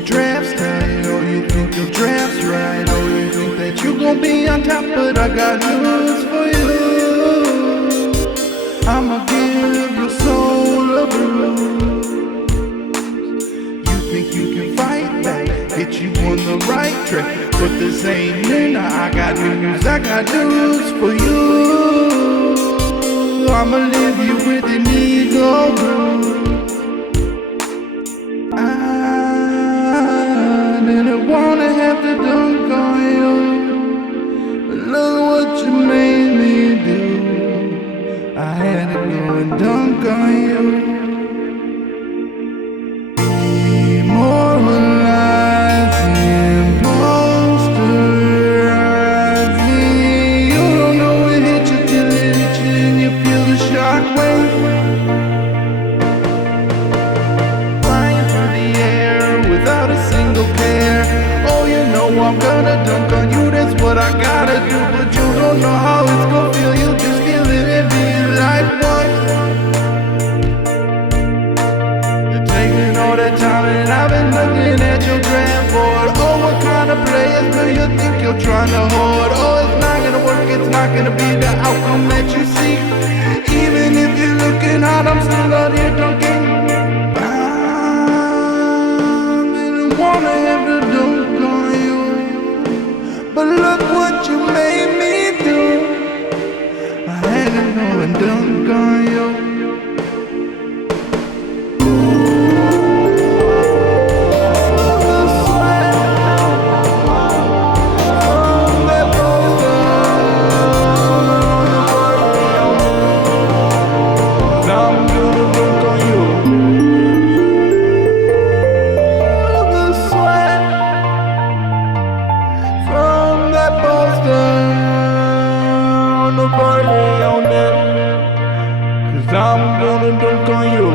your draft's tight, oh, you think your draft's right, oh, you think that you gon' be on top, but I got news for you. I'ma give your soul a bruise. You think you can fight back, get you on the right track, but this ain't me. Now I got news for you. I'ma leave you with an ego bruise. I didn't wanna have to dunk on you, but look what you made me do. I had to go and dunk on you. Demoralizing, posterizing. You don't know it hit you till it hit you and you feel the shockwave. Flying through the air without a single care. Oh, you know I'm gonna dunk on you, that's what I gotta do. But you don't know how it's gonna feel, you just feel it and be like one. You're taking all that time and I've been looking at your draft board. Oh, what kind of players do you think you're trying to hoard? Oh, it's not gonna work, it's not gonna be the outcome that you see. Even if you're looking hard, I'm still out here dunking. I didn't wanna have to dunk on you, but look what you made me do. I had to go and dunk on you. Nobody on that, 'cause I'm gonna dunk on you.